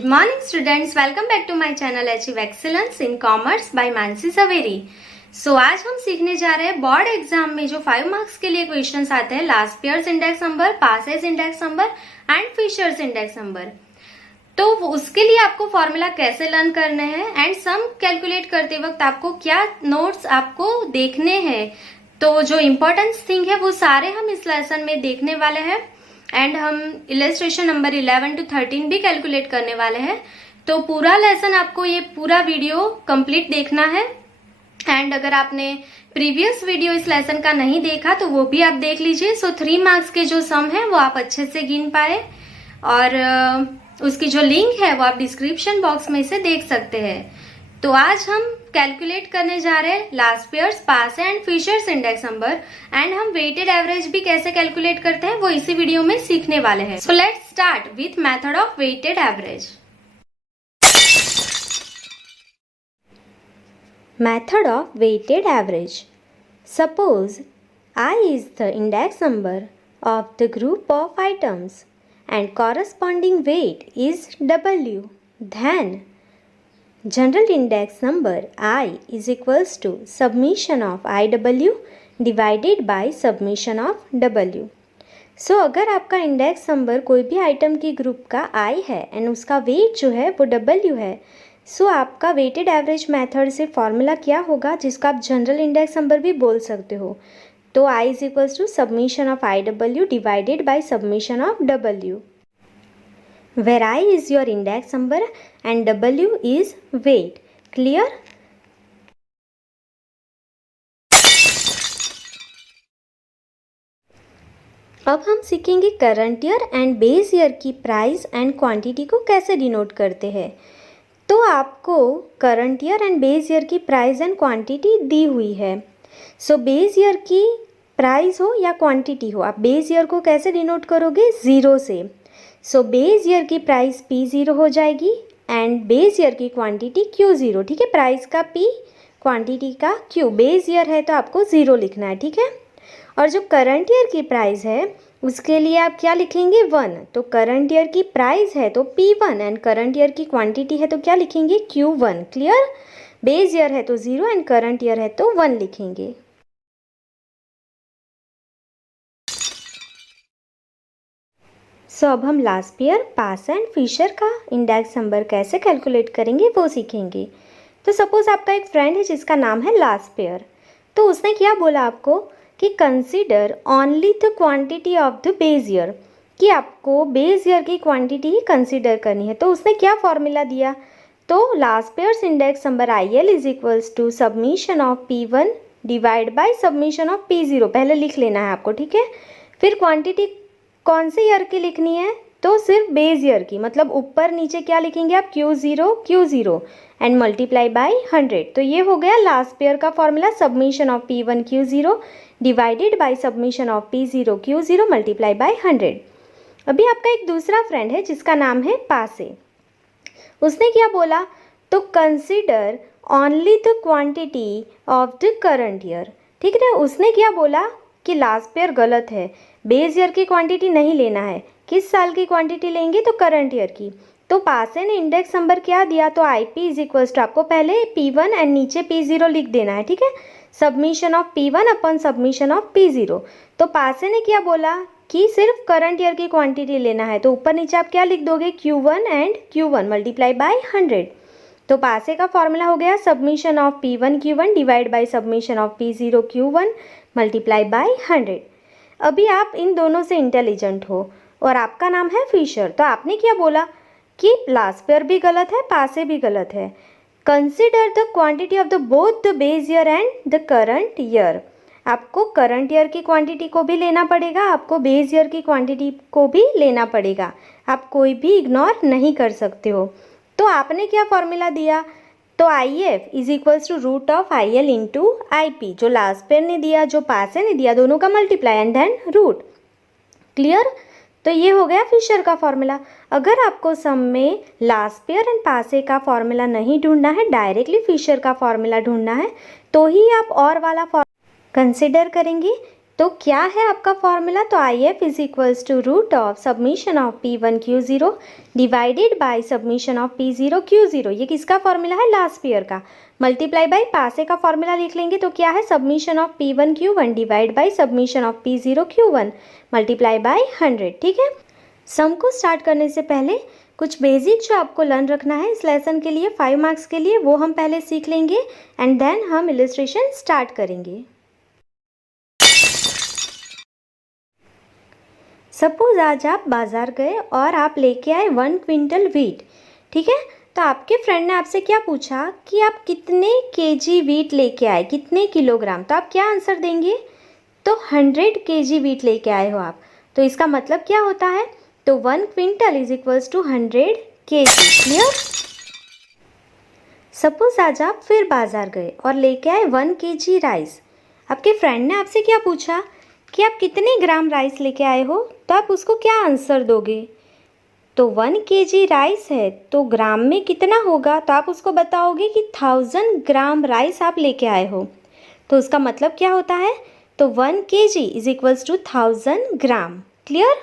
Good morning students, welcome back to my channel Achieve Excellence in Commerce by Mansi सवेरी। आज हम सीखने जा रहे हैं बोर्ड एग्जाम में जो 5 मार्क्स के लिए क्वेश्चंस आते हैं, Laspeyres index number, Paasche's index number and Fisher's index number. तो उसके लिए आपको फॉर्मूला कैसे लर्न करने हैं एंड सम कैलकुलेट करते वक्त आपको क्या नोट्स आपको देखने हैं, तो जो इम्पोर्टेंट थिंग है वो सारे हम इस लेसन में देखने वाले हैं एंड हम इलस्ट्रेशन नंबर 11 to 13 भी कैलकुलेट करने वाले हैं। तो पूरा लेसन आपको ये पूरा वीडियो कंप्लीट देखना है एंड अगर आपने प्रीवियस वीडियो इस लेसन का नहीं देखा तो वो भी आप देख लीजिए। 3 मार्क्स के जो सम है वो आप अच्छे से गिन पाए और उसकी जो लिंक है वो आप डिस्क्रिप्शन बॉक्स में से देख सकते हैं। तो आज हम कैलकुलेट करने जा रहे हैं Laspeyres, Paasche and Fisher's index number and हम वेटेड एवरेज भी कैसे कैलकुलेट करते हैं वो इसी वीडियो में सीखने वाले हैं। So let's start with method of weighted average. Method of weighted average. Suppose I is the index number of the group of items and corresponding weight is W. Then general index number I is equals to summation of IW divided by summation of W. अगर आपका index number कोई भी item की group का I है and उसका wait जो है वो W है, आपका वेटेड एवरेज मेथड से फॉर्मूला क्या होगा जिसका आप जनरल इंडेक्स नंबर भी बोल सकते हो। तो I is equals to summation of IW divided by summation of W, where I is your index number and W is weight. Clear? अब हम सीखेंगे current year and base year की price and quantity को कैसे denote करते हैं। तो आपको current year and base year की प्राइस एंड क्वांटिटी दी हुई है। बेस ईयर की प्राइस हो या क्वांटिटी हो, आप बेस ईयर को कैसे डिनोट करोगे? 0 से। बेस ईयर की प्राइस P0 हो जाएगी एंड बेस ईयर की क्वांटिटी Q0। ठीक है, प्राइस का P, क्वांटिटी का Q। बेस ईयर है तो आपको 0 लिखना है। ठीक है, और जो करंट ईयर की प्राइस है उसके लिए आप क्या लिखेंगे? 1। तो करंट ईयर की प्राइस है तो P1 एंड करंट ईयर की क्वांटिटी है तो क्या लिखेंगे? Q1। क्लियर? बेस ईयर है तो 0 एंड करंट ईयर है तो 1 लिखेंगे। अब हम Laspeyres, Paasche and Fisher का इंडेक्स नंबर कैसे कैलकुलेट करेंगे वो सीखेंगे। तो सपोज आपका एक फ्रेंड है जिसका नाम है लास्ट ईयर, तो उसने क्या बोला आपको कि consider only the quantity of the base year, कि आपको बेस ईयर की क्वांटिटी ही कंसीडर करनी है। तो उसने क्या फॉर्मूला दिया? तो Laspeyres index number IL is equals to summation of P1 divide by summation of P0। पहले लिख लेना है आपको। ठीक है, फिर क्वांटिटी कौन से ईयर की लिखनी है? तो सिर्फ बेस ईयर की, मतलब ऊपर नीचे क्या लिखेंगे आप? Q0 and multiply by 100। तो ये हो गया लास्ट ईयर का formula, summation of P1 Q0 divided by summation of P0 Q0 multiply by 100। अभी आपका एक दूसरा फ्रेंड है जिसका नाम है पासे, उसने क्या बोला? तो consider only the quantity of the current year. ठीक है, उसने क्या बोला कि लास्ट ईयर गलत है, बेस ईयर की क्वांटिटी नहीं लेना है। किस साल की क्वांटिटी लेंगे? तो करंट ईयर की। तो पासे ने इंडेक्स नंबर क्या दिया? तो IP इज इक्वल्स टू, आपको पहले P1 एंड नीचे P0 लिख देना है। ठीक है, summation of P1 upon summation of P0। तो पासे ने क्या बोला कि सिर्फ करंट ईयर की क्वांटिटी लेना है, तो ऊपर नीचे आप क्या लिख दोगे? Q1 and Q1 multiply by 100। तो पासे का फॉर्मूला हो गया submission of P1 Q1 divide by summation of P0 Q1 multiply by 100। अभी आप इन दोनों से इंटेलिजेंट हो और आपका नाम है फिशर, तो आपने क्या बोला कि लास्ट ईयर भी गलत है, पासे भी गलत है। Consider the quantity of the both the base year and the current year. आपको करंट ईयर की क्वांटिटी को भी लेना पड़ेगा, आपको बेस ईयर की क्वांटिटी को भी लेना पड़ेगा, आप कोई भी इग्नोर नहीं कर सकते हो। तो आपने क्या फॉर्मूला दिया? तो IF is equals to root of IL into IP, जो लास्ट ईयर ने दिया जो पासे ने दिया, दोनों का multiply and then root. Clear? तो ये हो गया फिशर का फॉर्मूला। अगर आपको सम में लास्ट ईयर एंड पासे का फॉर्मूला नहीं ढूंढना है, डायरेक्टली फिशर का फॉर्मूला ढूंढना है, तो ही आप और वाला कंसिडर करेंगे। तो क्या है आपका फॉर्मूला? तो I F is equals to root of summation of P1 Q0 divided by summation of P0 Q0। ये किसका फॉर्मूला है? लास्ट पेयर का। मल्टीप्लाई बाय पासे का फॉर्मूला लिख लेंगे तो क्या है? Summation of P1 Q1 divide by summation of P0 Q1 multiply by 100। ठीक है। सम को स्टार्ट करने से पहले कुछ बेसिक जो आपको लर्न रखना है इस लेसन के लिए 5 मार्क्स के लिए, वो हम पहले सीख लेंगे एंड देन हम इलस्ट्रेशन स्टार्ट करेंगे। सपोज आज आप बाजार गए और आप लेके आए 1 क्विंटल व्हीट। ठीक है। तो आपके फ्रेंड ने आपसे क्या पूछा कि आप कितने केजी व्हीट लेके आए, कितने किलोग्राम। तो आप क्या आंसर देंगे? तो 100 केजी व्हीट लेके आए हो आप। तो इसका मतलब क्या होता है? तो 1 quintal is equals to 100 KG. Clear. Suppose आज आप फिर बाजार गए और लेके आए 1 केजी राइस। आपके फ्रेंड ने आपसे क्या पूछा कि आप कितने ग्राम राइस लेके आए हो। तो आप उसको क्या आंसर दोगे? तो 1 केजी राइस है तो ग्राम में कितना होगा? तो आप उसको बताओगे कि 1000 ग्राम राइस आप लेके आए हो। तो उसका मतलब क्या होता है? तो 1 KG is equals to 1000 gram. Clear.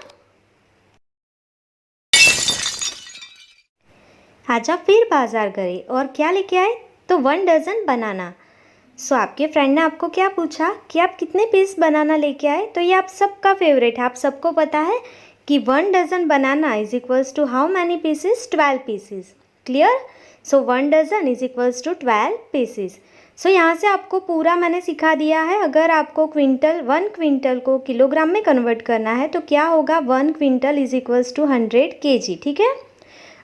आज आप फिर बाजार गए और क्या लेके आए? तो 1 डजन बनाना। सो आपके फ्रेंड ने आपको क्या पूछा कि आप कितने पीस बनाना लेके आए। तो ये आप सबका फेवरेट है, आप सबको पता है कि 1 dozen banana is equals to how many pieces? 12 pieces. Clear. So 1 dozen is equals to 12 pieces. So यहाँ से आपको पूरा मैंने सिखा दिया है। अगर आपको 1 क्विंटल को किलोग्राम में कन्वर्ट करना है तो क्या होगा? 1 quintal is equals to 100 KG. ठीक है।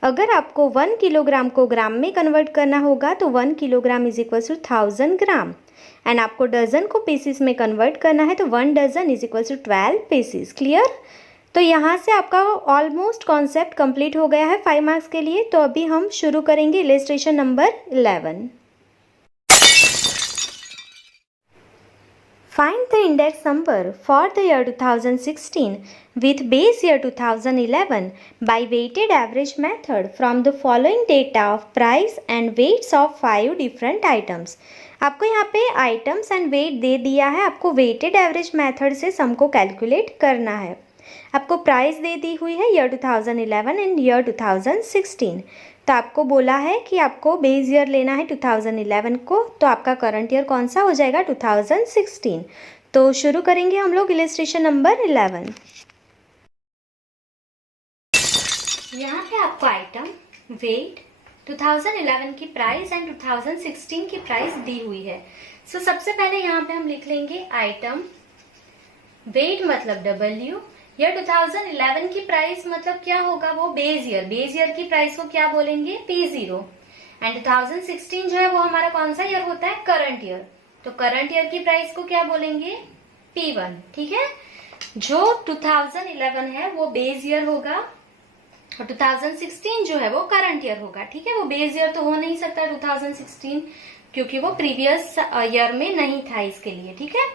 अगर आपको 1 किलोग्राम को ग्राम में कन्वर्ट करना होगा तो 1 kilogram is equals to 1000 gram. And आपको डजन को पीसेस में कन्वर्ट करना है तो 1 dozen is equals to 12 pieces. Clear. तो यहाँ से आपका ऑलमोस्ट कॉन्सेप्ट कंप्लीट हो गया है 5 मार्क्स के लिए। तो अभी हम शुरू करेंगे illustration number 11। Find the index number for the year 2016 with base year 2011 by weighted average method from the following data of price and weights of 5 different items। आपको यहाँ पे आइटम्स एंड वेट दे दिया है। आपको वेटेड एवरेज मेथड से सम को calculate करना है। आपको प्राइस दे दी हुई है ईयर 2011 एंड ईयर 2016। तो आपको बोला है कि आपको बेस ईयर लेना है 2011 को। तो आपका करंट ईयर कौन सा हो जाएगा? 2016। तो शुरू करेंगे हम लोग इलस्ट्रेशन नंबर 11। यहाँ पे आपको आइटम, वेट, 2011 की प्राइस एंड 2016 की प्राइस दी हुई है। सो सबसे पहले यहाँ पे हम लिख लेंगे आइटम, वेट मतलब W, ईयर 2011 की प्राइस मतलब क्या होगा? वो बेस ईयर की प्राइस को क्या बोलेंगे? P0। एंड 2016 जो है वो हमारा कौन सा ईयर होता है? Current year. तो करंट ईयर की प्राइस को क्या बोलेंगे? P1। ठीक है। जो 2011 है वो बेस ईयर होगा और 2016 जो है वो करंट ईयर होगा। ठीक है। वो बेस ईयर तो हो नहीं सकता 2016 क्योंकि वो प्रीवियस ईयर में नहीं था इसके लिए। ठीक है।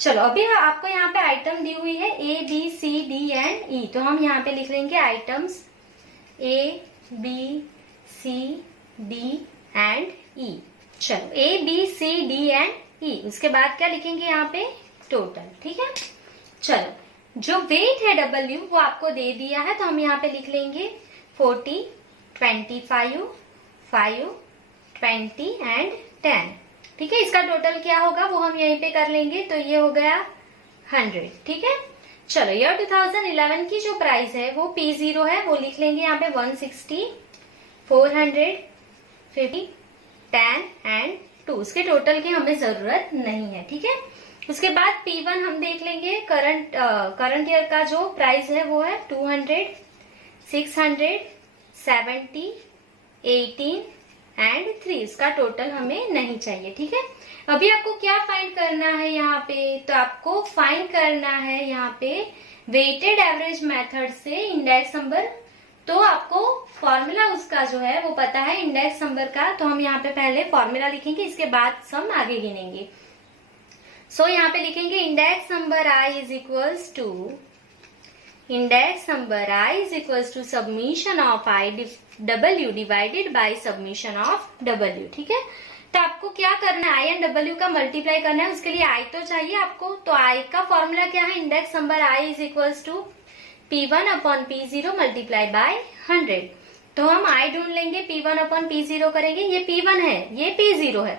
चलो अभी आपको यहाँ पे आइटम दी हुई है A, B, C, D and E। तो हम यहाँ पे लिख लेंगे items A, B, C, D and E। चलो A, B, C, D and E। उसके बाद क्या लिखेंगे यहाँ पे? टोटल। ठीक है। चलो जो वेट है W वो आपको दे दिया है तो हम यहाँ पे लिख लेंगे 40, 25, 5, 20 एंड 10। ठीक है। इसका टोटल क्या होगा वो हम यहीं पे कर लेंगे। तो ये हो गया 100। ठीक है। चलो ईयर 2011 की जो प्राइस है वो P0 है, वो लिख लेंगे यहाँ पे 160, 400, 50, 10 एंड 2। उसके टोटल की हमें जरूरत नहीं है। ठीक है। उसके बाद P1 हम देख लेंगे। करंट ईयर का जो प्राइस है वो है 200, 600, 70, 18 एंड 3। इसका टोटल हमें नहीं चाहिए। ठीक है। अभी आपको क्या फाइंड करना है यहाँ पे? तो आपको फाइंड करना है यहाँ पे वेटेड एवरेज मेथड से इंडेक्स नंबर। तो आपको फॉर्मूला उसका जो है वो पता है इंडेक्स नंबर का। तो हम यहाँ पे पहले फॉर्मूला लिखेंगे, इसके बाद सम आगे गिनेंगे। सो यहाँ पे लिखेंगे index number I is equals to summation of I W divided by summation of W। ठीक है। तो आपको क्या करना है, आई एंड डब्ल्यू का मल्टीप्लाई करना है, उसके लिए आई तो चाहिए आपको। तो आई का फॉर्मूला क्या है, index number I is equals to P1 upon P0 multiply by 100। तो हम आई ढूंढ लेंगे, P1 अपॉन P0 करेंगे, ये P1 है, ये P0 है,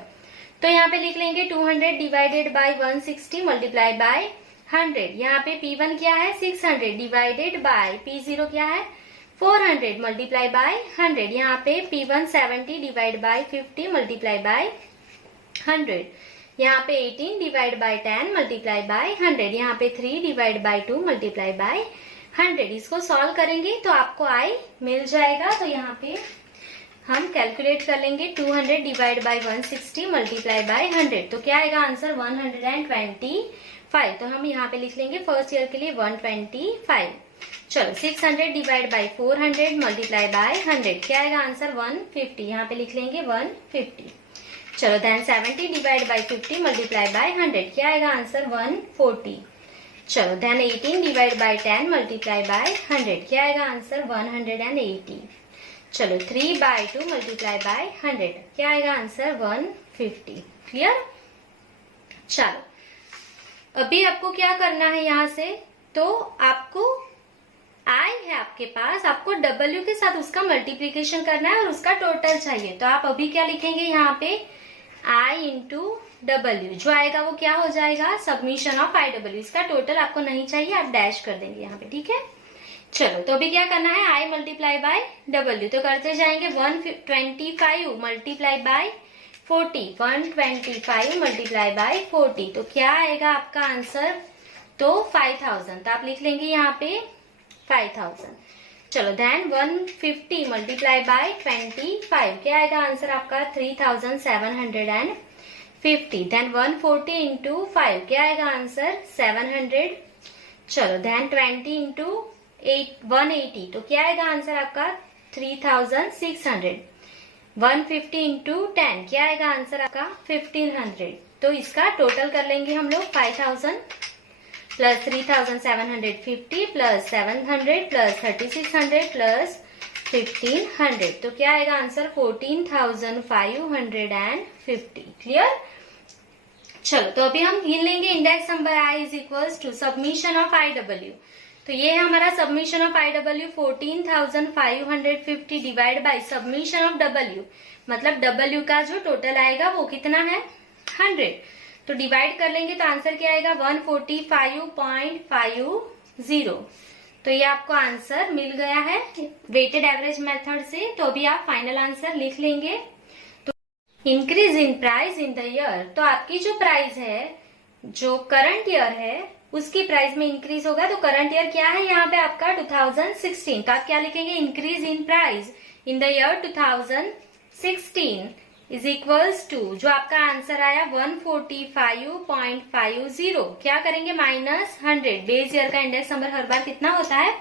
तो यहाँ पे लिख लेंगे 200 डिवाइडेड बाय 160 मल्टीप्लाई बाय 100। यहाँ पे P1 क्या है 600 डिवाइडेड बाय P0 क्या है 400 मल्टीप्लाई बाय 100। यहाँ पे P1 70 divide by 50 multiply by 100। यहाँ पे 18 डिवाइड बाय 10 मल्टीप्लाई बाय 100। यहाँ पे 3 डिवाइड बाय 2 मल्टीप्लाई बाय 100। इसको सॉल्व करेंगे तो आपको आई मिल जाएगा। तो यहाँ पे हम कैलकुलेट कर लेंगे 200 डिवाइड बाय 160 मल्टीप्लाई बाय 100। तो क्या आएगा आंसर 125। तो हम यहाँ पे लिख लेंगे फर्स्ट ईयर के लिए 125। चलो 600 डिवाइड बाय 400 मल्टीप्लाई बाय 100, क्या आएगा आंसर 150। यहाँ पे लिख लेंगे 150। चलो then 70 divide by 50 multiply by 100, क्या आएगा आंसर 140। चलो then 18 divide by 10 multiply by 100, क्या आएगा आंसर 180। चलो 3 बाय 2 मल्टीप्लाई बाय 100, क्या आएगा आंसर 150। क्लियर। चलो अभी आपको क्या करना है, यहाँ से तो आपको आई है आपके पास, आपको डब्ल्यू के साथ उसका मल्टीप्लीकेशन करना है और उसका टोटल चाहिए। तो आप अभी क्या लिखेंगे यहाँ पे आई इंटू डब्ल्यू, जो आएगा वो क्या हो जाएगा सब्मिशन ऑफ आई डब्ल्यू। इसका टोटल आपको नहीं चाहिए, आप डैश कर देंगे यहाँ पे, ठीक है। चलो तो अभी क्या करना है, आई मल्टीप्लाई बाय डब्ल्यू, तो करते जाएंगे 125 मल्टीप्लाई बाय 40, 125 मल्टीप्लाई बाय 40, तो क्या आएगा आपका आंसर, तो 5000। तो आप लिख लेंगे यहाँ पे 5000। चलो देन 150 मल्टीप्लाई बाय 25, क्या आएगा आंसर आपका 3750। देन 140 इंटू 5, क्या आएगा आंसर 700। चलो देन 20 इंटू 180, तो क्या आएगा आंसर आपका 3600। 150 इंटू 10, क्या आएगा आंसर आपका 1500। तो इसका टोटल कर लेंगे हम लोग 5000 प्लस 3750 प्लस 700 प्लस 3600 प्लस 1500, तो क्या आएगा आंसर 14550। क्लियर। चलो तो अभी हम गिन लेंगे index number I is equals to summation of I W. तो ये है हमारा summation of I W 14550 divide by summation of W, मतलब डब्ल्यू का जो टोटल आएगा वो कितना है 100। तो डिवाइड कर लेंगे तो आंसर क्या आएगा 145.50। तो ये आपको आंसर मिल गया है वेटेड एवरेज मेथड से। तो अभी आप फाइनल आंसर लिख लेंगे। तो increase in price in the year, तो आपकी जो प्राइस है जो करंट ईयर है उसकी प्राइस में इंक्रीज होगा। तो करंट ईयर क्या है यहाँ पे आपका 2016, तो आप क्या लिखेंगे increase in price in the year 2016 is equals to, जो आपका आंसर आया 145.50, क्या करेंगे माइनस 100। बेस ईयर का इंडेक्स नंबर हर बार कितना होता है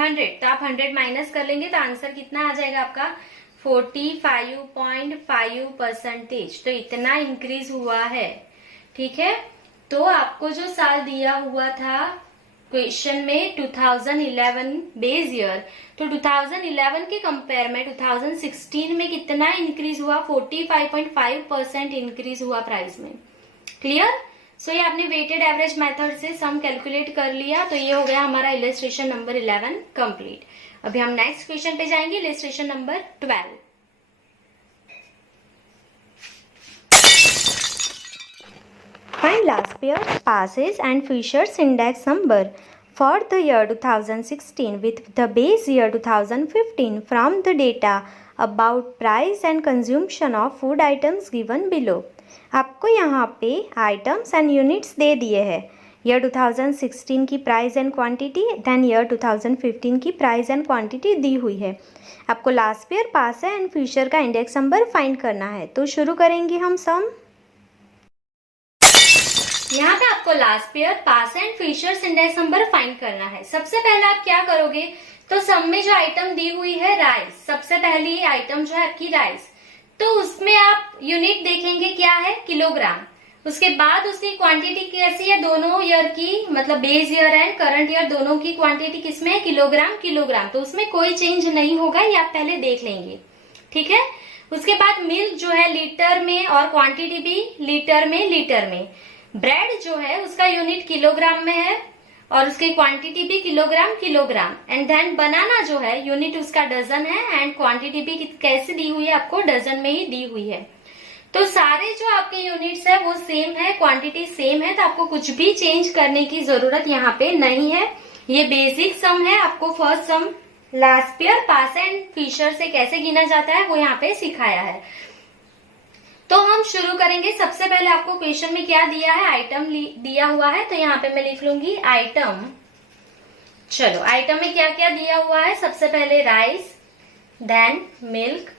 100, तो आप 100 माइनस कर लेंगे तो आंसर कितना आ जाएगा आपका 45.5%। तो इतना इंक्रीज हुआ है, ठीक है। तो आपको जो साल दिया हुआ था क्वेश्चन में 2011 बेस ईयर, तो 2011 के कंपेयर में 2016 में कितना इंक्रीज हुआ 45.5% इंक्रीज हुआ प्राइस में। क्लियर। सो ये आपने वेटेड एवरेज मेथड से सम कैलकुलेट कर लिया। तो ये हो गया हमारा इलस्ट्रेशन नंबर 11 कंप्लीट। अभी हम नेक्स्ट क्वेश्चन पे जाएंगे, illustration number 12। Find last pair, passes and futures index number for the year 2016 with the base year 2015 from the data about price and consumption of food items given below। आपको यहाँ पे items and units दे दिए हैं। Year 2016 की price and quantity, then year 2015 की price and quantity दी हुई है। आपको लास्ट पेयर, पास है एंड फ्यूचर का इंडेक्स नंबर फाइंड करना है। तो शुरू करेंगे हम सम। यहाँ पे आपको last pair, pass and futures index number find करना है। सबसे पहले आप क्या करोगे, तो सम में जो आइटम दी हुई है राइस, सबसे पहली आइटम जो है आपकी राइस, तो उसमें आप यूनिट देखेंगे क्या है किलोग्राम। उसके बाद उसकी क्वांटिटी कैसी है, दोनों ईयर की, मतलब base year and current year दोनों की क्वांटिटी किसमें है किलोग्राम किलोग्राम, तो उसमें कोई चेंज नहीं होगा, ये आप पहले देख लेंगे, ठीक है। उसके बाद मिल्क जो है लीटर में और क्वांटिटी भी लीटर में। ब्रेड जो है उसका यूनिट किलोग्राम में है और उसकी क्वांटिटी भी किलोग्राम। एंड देन बनाना जो है यूनिट उसका डजन है एंड क्वांटिटी भी कैसे दी हुई है, आपको डजन में ही दी हुई है। तो सारे जो आपके यूनिट्स है वो सेम है, क्वांटिटी सेम है, तो आपको कुछ भी चेंज करने की जरूरत यहाँ पे नहीं है। ये बेसिक सम है, आपको first sum Laspeyres, Paasche and Fisher से कैसे गिना जाता है वो यहाँ पे सिखाया है। तो हम शुरू करेंगे। सबसे पहले आपको क्वेश्चन में क्या दिया है, आइटम दिया हुआ है, तो यहाँ पे मैं लिख लूंगी आइटम। चलो आइटम में क्या क्या दिया हुआ है, सबसे पहले rice, then milk,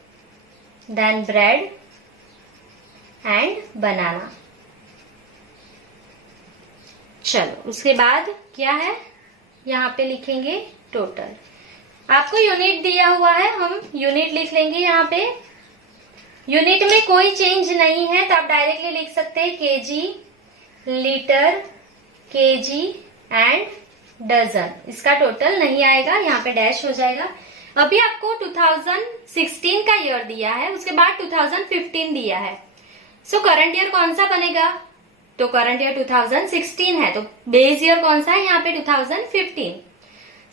then bread and banana. चलो उसके बाद क्या है, यहाँ पे लिखेंगे टोटल। आपको यूनिट दिया हुआ है, हम यूनिट लिख लेंगे। यहाँ पे यूनिट में कोई चेंज नहीं है तो आप डायरेक्टली लिख सकते हैं KG, litre, KG and dozen. इसका टोटल नहीं आएगा, यहाँ पे डैश हो जाएगा। अभी आपको 2016 का ईयर दिया है, उसके बाद 2015 दिया है। सो करंट ईयर कौन सा बनेगा, तो करंट ईयर 2016 है, तो बेस ईयर कौन सा है यहाँ पे 2015।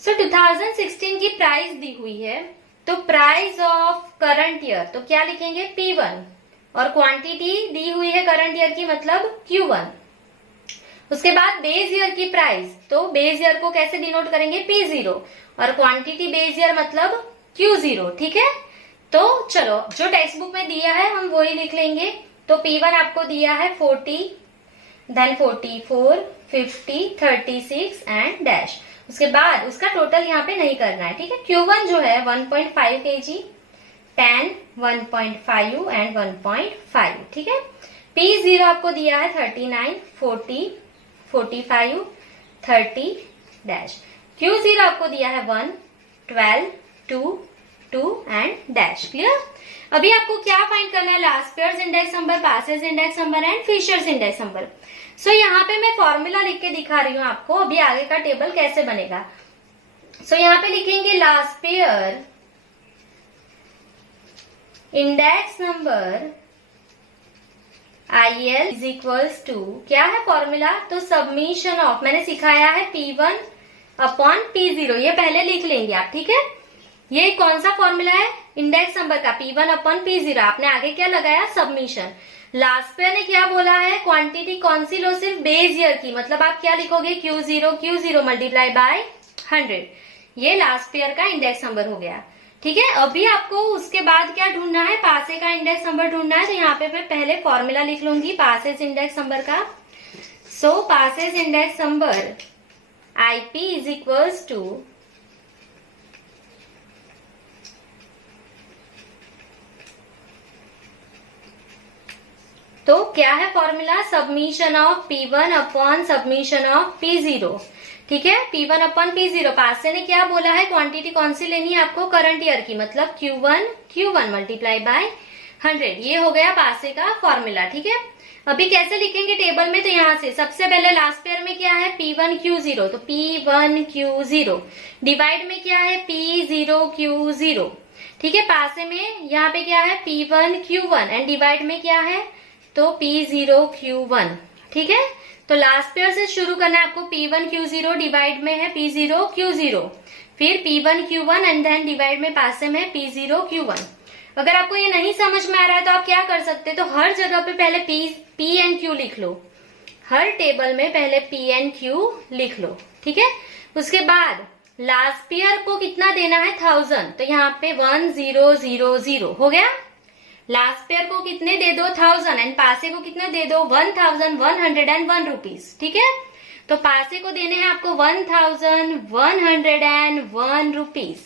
सो 2016 की प्राइस दी हुई है, तो प्राइस ऑफ करंट ईयर तो क्या लिखेंगे P1 और क्वांटिटी दी हुई है करंट ईयर की मतलब Q1। उसके बाद बेस ईयर की प्राइस, तो बेस ईयर को कैसे डिनोट करेंगे P0 और क्वांटिटी बेस ईयर मतलब Q0। ठीक है, तो चलो जो टेक्स्ट बुक में दिया है हम वही लिख लेंगे। तो P1 आपको दिया है 40, देन 44, 50, 36 एंड डैश। उसके बाद उसका टोटल यहाँ पे नहीं करना है। ठीक है, Q1 जो है 1.5 kg, 10, 1.5 एंड 1.5। ठीक है, P0 आपको दिया है 39, 40, 45, 30 डैश। Q0 आपको दिया है 1, 12, 2, 2 एंड डैश। क्लियर। अभी आपको क्या फाइंड करना है, Laspeyres index number, Paasche's index number and Fisher's index number. So यहाँ पे मैं फॉर्मूला लिख के दिखा रही हूँ आपको, अभी आगे का टेबल कैसे बनेगा। सो यहाँ पे लिखेंगे Laspeyres index number IL is equals to, क्या है फॉर्मूला, तो सबमिशन ऑफ, मैंने सिखाया है P1 अपॉन P0, ये पहले लिख लेंगे आप। ठीक है, ये कौन सा फॉर्मूला है, इंडेक्स नंबर का P1 अपॉन P0। आपने आगे क्या लगाया, सबमिशन। लास्ट पे ने क्या बोला है, क्वांटिटी कौन सी लो, सिर्फ बेस ईयर की, मतलब आप क्या लिखोगे Q0 मल्टीप्लाई बाय 100। ये लास्ट पेयर का इंडेक्स नंबर हो गया। ठीक है, अभी आपको उसके बाद क्या ढूंढना है, पासे का इंडेक्स नंबर ढूंढना है। तो यहाँ पे मैं पहले फॉर्मूला लिख लूंगी पासेज इंडेक्स नंबर का। So Paasche's index number IP is equals to तो क्या है formula, summation of P1 upon summation of P0। ठीक है, P1 अपॉन P0। पासे ने क्या बोला है, क्वांटिटी कौन सी लेनी है आपको, करंट ईयर की, मतलब Q1 मल्टीप्लाई बाय 100। ये हो गया पासे का फॉर्मूला। ठीक है, अभी कैसे लिखेंगे टेबल में, तो यहाँ से सबसे पहले लास्ट पेयर में क्या है P1Q0, तो P1Q0 डिवाइड में क्या है P0Q0। ठीक है, पासे में यहाँ पे क्या है P1Q1 एंड डिवाइड में क्या है, तो P0Q1। ठीक है, तो लास्ट पेयर से शुरू करना है आपको, P1Q0 डिवाइड में है P0Q0, फिर P1Q1 एंड देन डिवाइड में पास में है P0Q1। अगर आपको ये नहीं समझ में आ रहा है तो आप क्या कर सकते हैं, तो हर जगह पे पहले P एंड Q लिख लो, हर टेबल में पहले P एंड Q लिख लो। ठीक है, उसके बाद लास्ट पेयर को कितना देना है 1000, तो यहाँ पे 1000 हो गया। लास्ट पेयर को कितने दे दो 1000 एंड पासे को कितने दे दो 1101 रुपीज। ठीक है, तो पासे को देने हैं आपको 1101 रुपीज,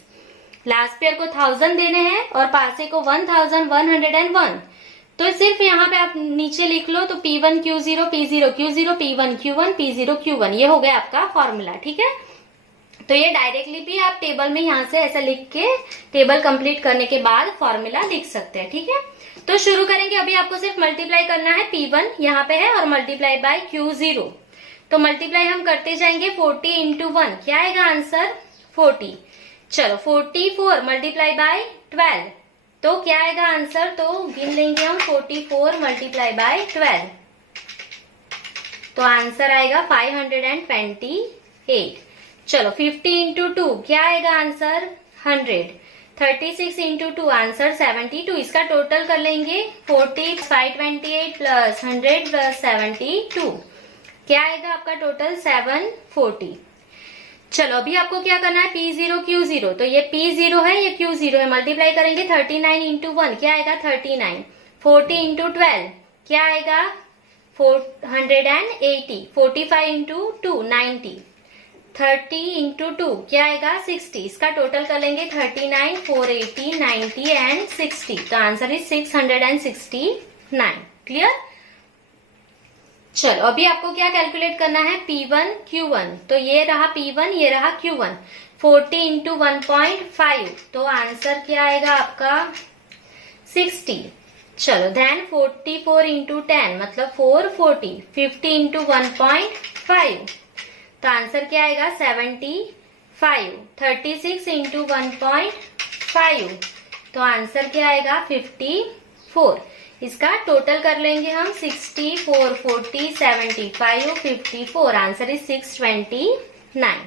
लास्ट पेयर को 1000 देने हैं और पासे को 1101। तो सिर्फ यहाँ पे आप नीचे लिख लो, तो P1Q0 P0Q0 P1Q1 P0Q1, ये हो गया आपका फॉर्मूला। ठीक है, तो ये डायरेक्टली भी आप टेबल में यहाँ से ऐसा लिख के टेबल कंप्लीट करने के बाद फॉर्मूला लिख सकते हैं। ठीक है, तो शुरू करेंगे। अभी आपको सिर्फ मल्टीप्लाई करना है, P1 यहाँ पे है और मल्टीप्लाई बाय Q0, तो मल्टीप्लाई हम करते जाएंगे 40 इंटू 1, क्या आएगा आंसर 40। चलो 44 मल्टीप्लाई बाय 12, तो क्या आएगा आंसर, तो गिन लेंगे हम 44 मल्टीप्लाई बाय 12, तो आंसर आएगा 528। चलो 50 इंटू 2 क्या आएगा आंसर 100, 36 इंटू 2 आंसर 72। इसका टोटल कर लेंगे 40 528 प्लस 100 प्लस 72, क्या आएगा आपका टोटल 740। चलो अभी आपको क्या करना है, P0 Q0, तो ये P0 है, ये Q0 है, मल्टीप्लाई करेंगे 39 इंटू 1 क्या आएगा 39, 40 इंटू 12 क्या आएगा 480, 45 इंटू 2 90, 30 इंटू 2 क्या आएगा 60। इसका टोटल कर लेंगे 39 480 90 एंड 60, तो आंसर इज 669। क्लियर। चलो अभी आपको क्या कैलकुलेट करना है, P1 Q1, तो ये रहा P1 ये रहा Q1, 40 इंटू 1.5, तो आंसर क्या आएगा आपका 60। चलो देन 44 इंटू 10 मतलब 440, 50 इंटू 1.5, तो आंसर क्या आएगा 75, 36 इंटू 1.5, तो आंसर क्या आएगा 54। इसका टोटल कर लेंगे हम 60 440 75 54, आंसर इज 629।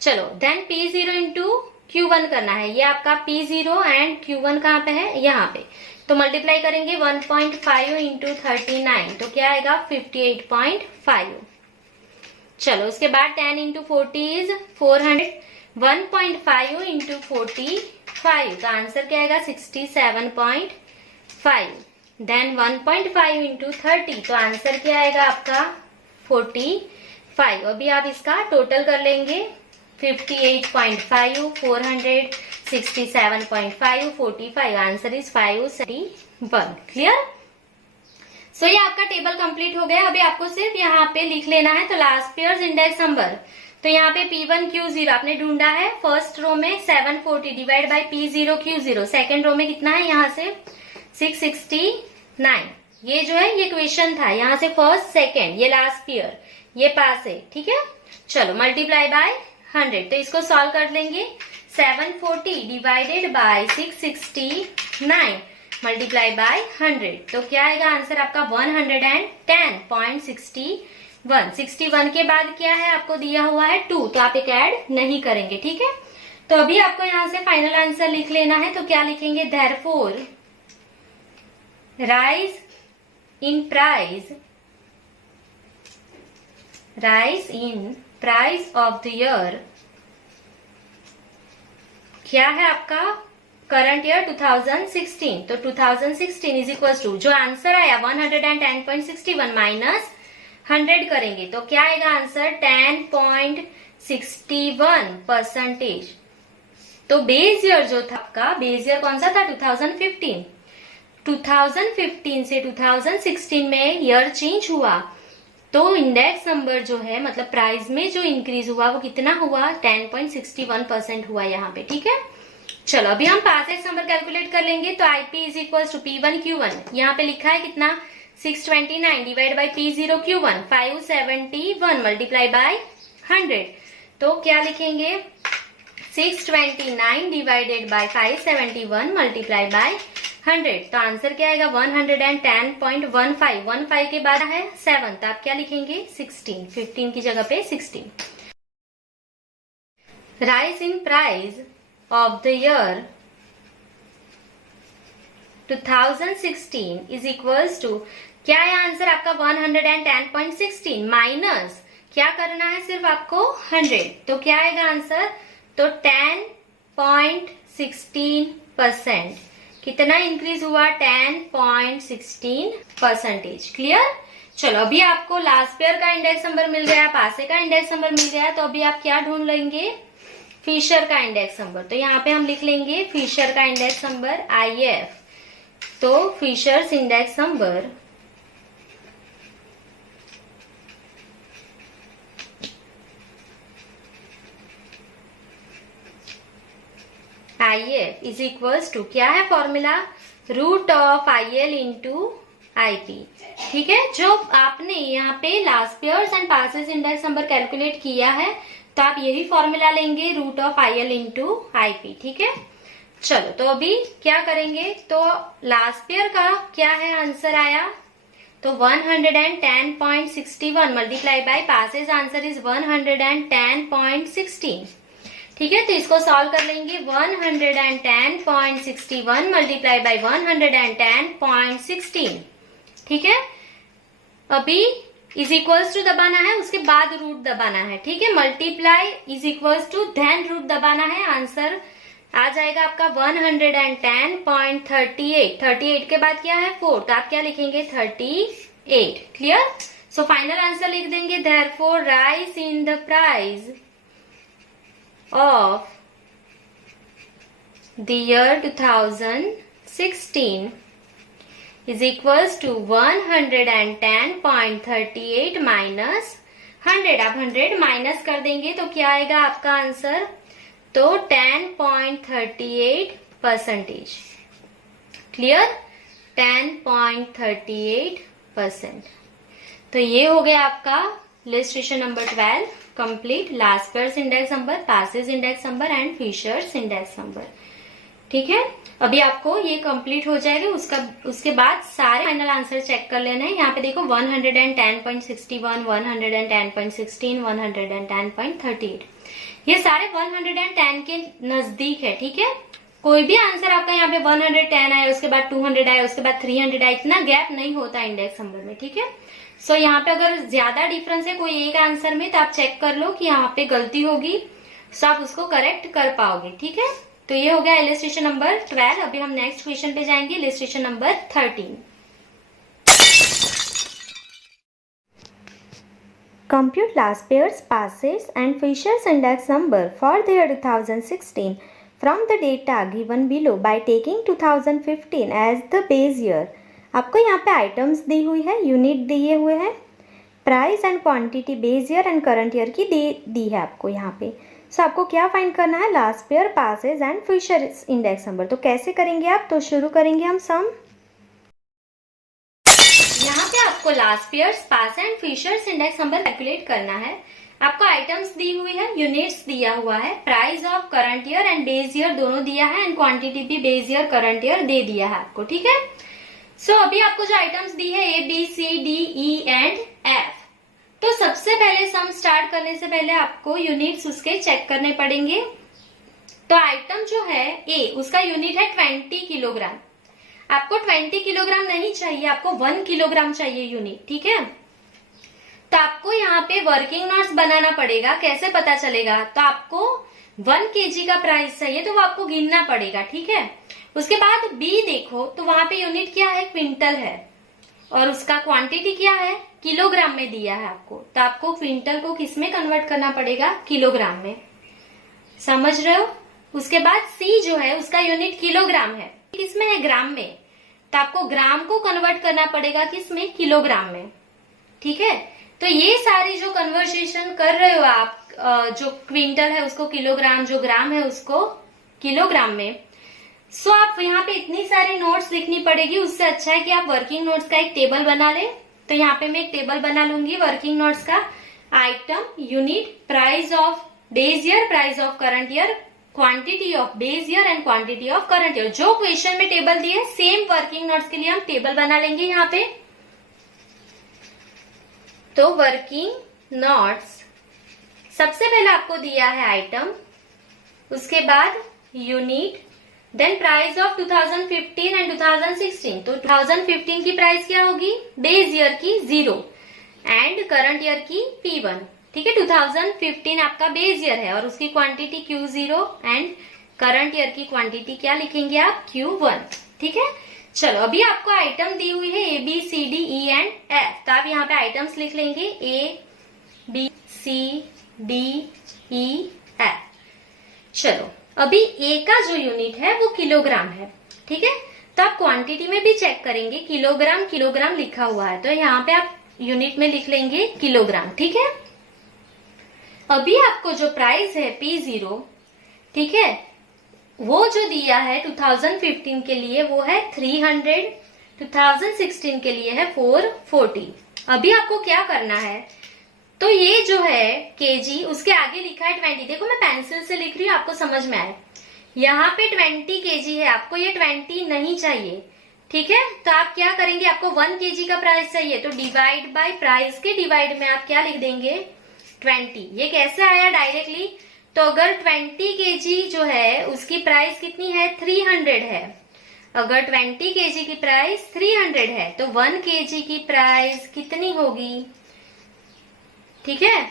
चलो देन P0 इंटू Q1 करना है, ये आपका P0 एंड Q1 कहाँ पे है, यहाँ पे, तो मल्टीप्लाई करेंगे 1.5 इंटू 39, तो क्या आएगा 58.5। चलो उसके बाद 10 इंटू 40 इज 400, 1.5 इंटू 45, तो आंसर क्या आएगा 67.5। देन 1.5 इंटू 30, तो आंसर क्या आएगा आपका 45। अभी आप इसका टोटल कर लेंगे 58.5 467.5 45, आंसर इज 571। क्लियर। सो ये आपका टेबल कंप्लीट हो गया। अभी आपको सिर्फ यहाँ पे लिख लेना है, तो लास्ट पेयर्स इंडेक्स नंबर, तो यहाँ पे P1 Q0 आपने ढूंढा है, फर्स्ट रो में 740 divide by P0 Q0, second row में कितना है यहाँ से 669, ये जो है ये क्वेश्चन था, यहाँ से फर्स्ट सेकंड ये लास्ट पेयर ये पास है, ठीक है। चलो मल्टीप्लाई बाय 100, तो इसको सॉल्व कर लेंगे, 740 डिवाइडेड बाय 669 मल्टीप्लाई बाय 100, तो क्या आएगा आंसर आपका 110.61। 61 के बाद क्या है आपको दिया हुआ है 2, तो आप एक ऐड नहीं करेंगे, ठीक है। तो अभी आपको यहाँ से फाइनल आंसर लिख लेना है, तो क्या लिखेंगे, therefore rise in price of the year क्या है आपका करंट ईयर 2016, तो 2016 इज इक्वल टू जो आंसर आया 110.61 माइनस 100 करेंगे, तो क्या आएगा आंसर 10.61%। तो बेस ईयर जो था आपका, बेस ईयर कौन सा था 2015 से 2016 में ईयर चेंज हुआ, तो इंडेक्स नंबर जो है मतलब प्राइस में जो इंक्रीज हुआ वो कितना हुआ 10.61% हुआ यहाँ पे, ठीक है। चलो अभी हम पास एक्स नंबर कैलकुलेट कर लेंगे, तो IP is equal to P1 Q1, यहाँ पे लिखा है कितना 629 divide by P0 Q1 571 multiply by 100, तो क्या लिखेंगे 629 डिवाइडेड बाय 571 मल्टीप्लाई बाय 100, तो आंसर क्या आएगा 110.15। 15 के बाद है 7, तो आप क्या लिखेंगे 16, 15 की जगह पे 16। Rise in price of the year 2016 is equals to, क्या है आंसर आपका 110.16 माइनस क्या करना है सिर्फ आपको 100, तो क्या आएगा आंसर, तो 10.16%। कितना इंक्रीज हुआ 10.16%। क्लियर। चलो अभी आपको लास्ट पेयर का इंडेक्स नंबर मिल गया, पासे का इंडेक्स नंबर मिल गया, तो अभी आप क्या ढूंढ लेंगे फिशर का इंडेक्स नंबर, तो यहाँ पे हम लिख लेंगे फिशर का इंडेक्स नंबर IF, तो Fisher's index number IF is equals to, क्या है formula, root of IL into IP, ठीक है। जो आपने यहाँ पे Laspeyres and Paasche's index number calculate किया है, तो आप यही फॉर्मूला लेंगे root of IL into IP, ठीक है। चलो तो अभी क्या करेंगे, तो लास्ट ईयर का क्या है आंसर आया, तो 110.61 multiply by Paasche's, answer is 110.16। ठीक है, तो इसको सॉल्व कर लेंगे। 110.61 मल्टीप्लाई बाय 110.16। ठीक है, अभी इज इक्वल्स टू दबाना है, उसके बाद रूट दबाना है। ठीक है, multiply is equals to then root दबाना है, आंसर आ जाएगा आपका 110.38। 38 के बाद क्या है 4, तो आप क्या लिखेंगे 38। क्लियर, सो फाइनल आंसर लिख देंगे, therefore rise in the price of the year 2016 is equals to 110.38 minus 100। आप 100 माइनस कर देंगे तो क्या आएगा आपका आंसर, तो 10.38%। क्लियर, 10.38%। तो ये हो गया आपका illustration number 12 complete, Laspeyres index number, Paasche's index number and futures index number. ठीक है, अभी आपको ये कंप्लीट हो जाएगा, उसके बाद सारे फाइनल आंसर चेक कर लेना है। यहाँ पे देखो 110.61, 110.16, 110.38, ये सारे 110 के नजदीक है। ठीक है, कोई भी आंसर आपका यहाँ पे 110 आया, उसके बाद 200 आया, उसके बाद 300 आया, इतना गैप नहीं होता इंडेक्स नंबर में। ठीक है, सो यहाँ पे अगर ज्यादा डिफरेंस है कोई एक आंसर में, तो आप चेक कर लो कि यहाँ पे गलती होगी, सो आप उसको करेक्ट कर पाओगे। ठीक है, तो ये हो गया इलस्ट्रेशन नंबर 12। अभी हम नेक्स्ट क्वेश्चन पे जाएंगे, illustration number 13। Compute last year's passes and features index number for the year 2016 from the data given below by taking 2015 as the base year। आपको यहाँ पे आइटम्स दी हुई है, यूनिट दिए हुए हैं, price and quantity base year and current year की दी है आपको यहाँ पे। सो आपको क्या फाइंड करना है, Laspeyres Paasche's and futures index number. तो कैसे करेंगे आप, तो शुरू करेंगे हम सम। यहाँ पे आपको last years Paasche and futures index number calculate करना है। आपको आइटम्स दी हुई है, यूनिट्स दिया हुआ है, price of current year and base year दोनों दिया है, एंड क्वांटिटी भी बेस ईयर करंट ईयर दे दिया है आपको। ठीक है, सो अभी आपको जो आइटम्स दी है A B C D E and F, तो सबसे पहले सम स्टार्ट करने से पहले आपको यूनिट्स उसके चेक करने पड़ेंगे। तो आइटम जो है A, उसका यूनिट है 20 किलोग्राम। आपको 20 किलोग्राम नहीं चाहिए, आपको 1 किलोग्राम चाहिए यूनिट। ठीक है, तो आपको यहाँ पे वर्किंग नोट्स बनाना पड़ेगा। कैसे पता चलेगा, तो आपको 1 kg का प्राइस चाहिए, तो वो आपको गिनना पड़ेगा। ठीक है, उसके बाद B देखो, तो वहां पे यूनिट क्या है, क्विंटल है, और उसका क्वांटिटी क्या है, किलोग्राम में दिया है आपको। तो आपको क्विंटल को किस में कन्वर्ट करना पड़ेगा, किलोग्राम में। समझ रहे हो। उसके बाद C जो है उसका यूनिट किलोग्राम है, किसमें है, ग्राम में। तो आपको ग्राम को कन्वर्ट करना पड़ेगा किसमें, किलोग्राम में। ठीक है, तो ये सारी जो कन्वर्सेशन कर रहे हो आप, जो क्विंटल है उसको किलोग्राम, जो ग्राम है उसको किलोग्राम में। सो आप यहाँ पे इतनी सारी नोट्स लिखनी पड़ेगी, उससे अच्छा है कि आप वर्किंग नोट्स का एक टेबल बना ले। तो यहाँ पे मैं एक टेबल बना लूंगी वर्किंग नोट्स का, item, unit, price of base year, price of current year, quantity of base year and quantity of current year. जो क्वेश्चन में टेबल दी है सेम वर्किंग नोट्स के लिए हम टेबल बना लेंगे यहाँ पे। तो वर्किंग नोट्स, सबसे पहले आपको दिया है आइटम, उसके बाद unit, then price of 2015 and 2016। तो 2015 की प्राइस क्या होगी, बेस ईयर की 0 एंड करंट ईयर की P1। ठीक है, 2015 आपका बेस ईयर है और उसकी quantity Q0 and current year की क्वांटिटी क्या लिखेंगे आप, Q1। ठीक है, चलो अभी आपको आइटम दी हुई है A B C D E and F। तो आप यहाँ पे आइटम्स लिख लेंगे A B C D E F। चलो अभी A का जो यूनिट है वो किलोग्राम है। ठीक है, तो आप क्वांटिटी में भी चेक करेंगे, किलोग्राम किलोग्राम लिखा हुआ है, तो यहाँ पे आप यूनिट में लिख लेंगे किलोग्राम। ठीक है, अभी आपको जो प्राइस है P0, ठीक है, वो जो दिया है 2015 के लिए वो है 300, 2016 के लिए है 440। अभी आपको क्या करना है, तो ये जो है केजी, उसके आगे लिखा है 20। देखो मैं पेंसिल से लिख रही हूँ, आपको समझ में आए। यहाँ पे 20 kg है, आपको ये 20 नहीं चाहिए, ठीक है। तो आप क्या करेंगे, आपको 1 kg का प्राइस चाहिए, तो डिवाइड बाय प्राइस के डिवाइड में आप क्या लिख देंगे 20। ये कैसे आया डायरेक्टली, तो अगर 20 kg जो है उसकी प्राइस कितनी है 300 है, अगर 20 kg की प्राइस 300 है तो 1 kg की प्राइस कितनी होगी, ठीक है।